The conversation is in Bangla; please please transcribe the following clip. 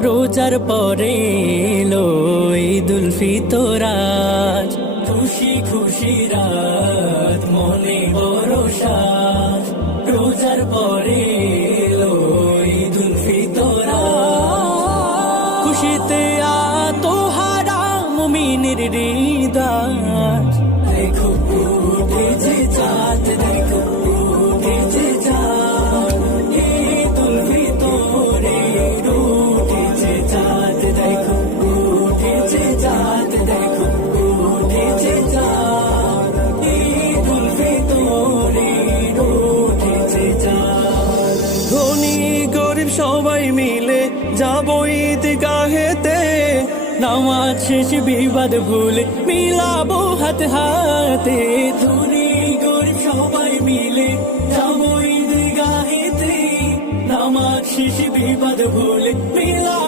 রোজার পরে এলো ঈদুল ফিতর আজ, খুশি খুশি রাত মনে বড় সাজ। রোজার পরে এলো ঈদুল ফিতর আজ, খুশিতে আত্মহারা মুমিনের হৃদয়। দেখো উঠেছে চাঁদ, দেখো উঠেছে চাঁদ, ঈদুল ফিতরে উঠেছে চাঁদ। দেখো উঠেছে চাঁদ, দেখো উঠেছে চাঁদ, ঈদুল ফিতরে উঠেছে চাঁদ। ধনী গরিব সবাই মিলে যাবো ঈদগাহেতে, নামাজ শেষ বিবাদ ভুলে মিলাবো হাতে হাতে। ধনী গরিব সবাই মিলে যাবো ঈদগাহেতে, নামাজ শেষ বিবাদ ভুলে মিলাবো